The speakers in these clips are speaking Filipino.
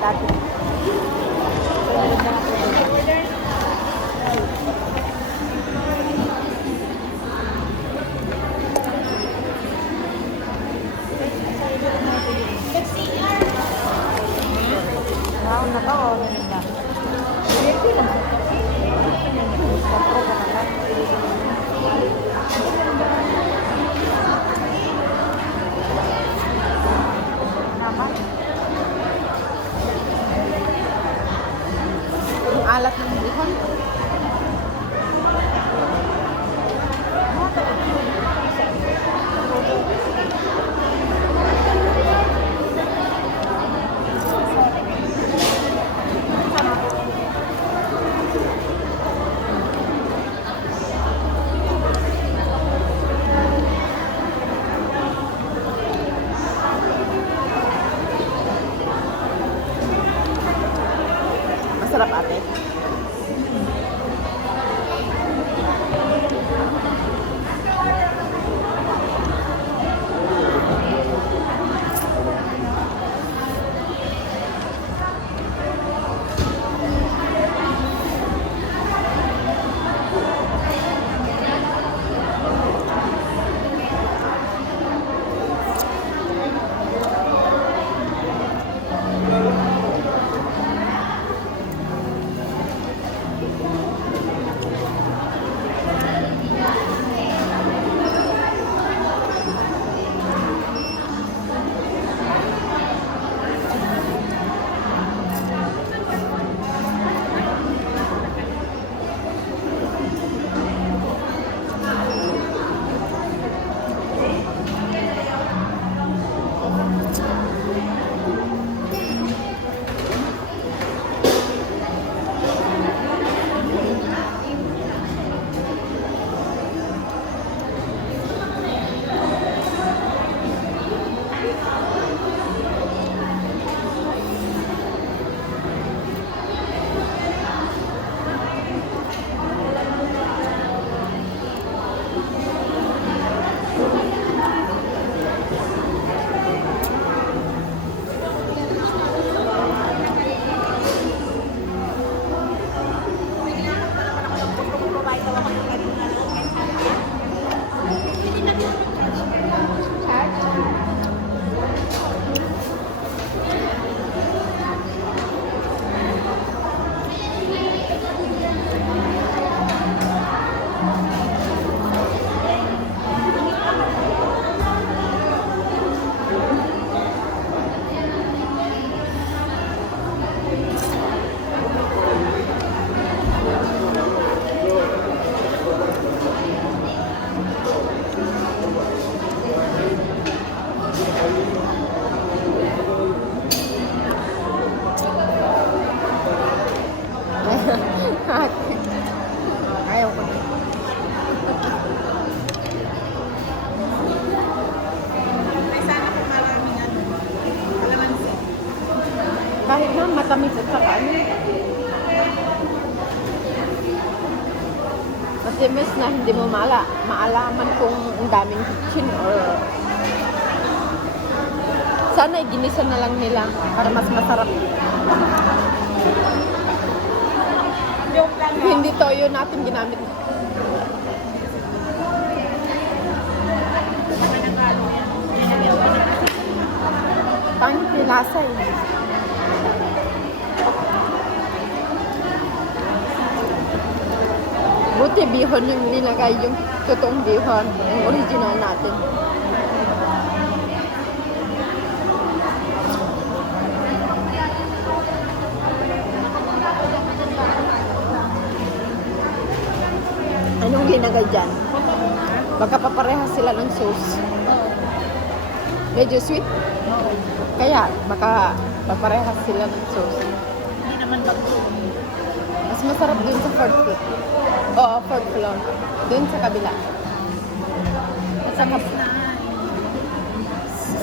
Wait, ate. Wow, na ba? O, nila. Hindi lang. Naman. Ang alat ng bihon. Masarap ate. Ayaw ko. May sana kung maraming kalamansi. Kahit na matamis at saka ano. Kasi mas na hindi mo maalaman kung ang daming kitchen or sana ginisa na lang nila para mas masarap. Joke lang. Hindi toyo natin ginamit. Pangit yung lasa eh. Buti bihon yung nilagay, yung totoong bihon, yung original natin. Anong ginagay dyan? Baka paparehas sila ng sauce. Medyo sweet. Kaya baka paparehas sila ng sauce. Hindi naman bago. Mas masarap dun sa fourth floor. Oo, fourth floor. Dun sa kabila.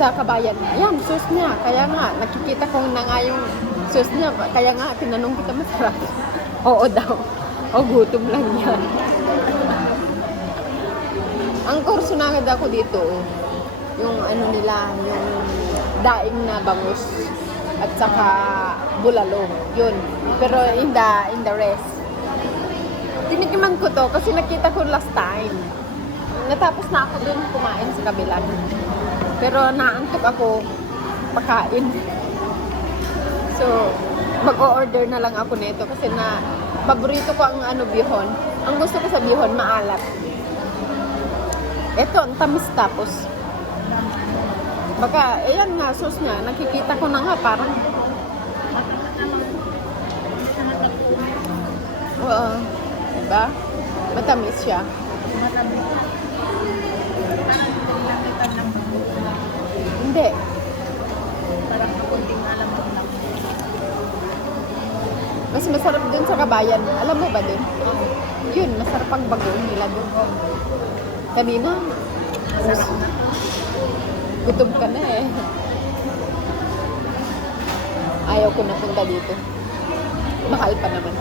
Sa kabayan. Ayan, sauce niya. Kaya nga, nakikita ko na nga yung sauce niya. Kaya nga, tinanong kita masarap. Oo daw. O, gutom lang yan. Ang kurso na agad ako dito, yung ano nila, yung daing na bangus. at saka bulalo. Yun. Pero in the rest. Tinikiman ko to kasi nakita ko last time. Natapos na ako dun kumain sa kabila. Pero naantok ako pakain. So, mag-o-order na lang ako nito kasi paborito ko ang bihon. Ang gusto ko sa bihon, maalat. Ito, ang tamis tapos. Baka, ayan nga, sauce niya. Nakikita ko na nga, parang. Oo. Diba? Matamis siya. Hindi. Parang kunting alam mo lang. Mas masarap dun sa kabayan. Alam mo ba dun? Yun, masarap ang bagoong nila dun. Kanina, gutom ka na eh. Ayaw ko na punta dito. Mahal pa naman.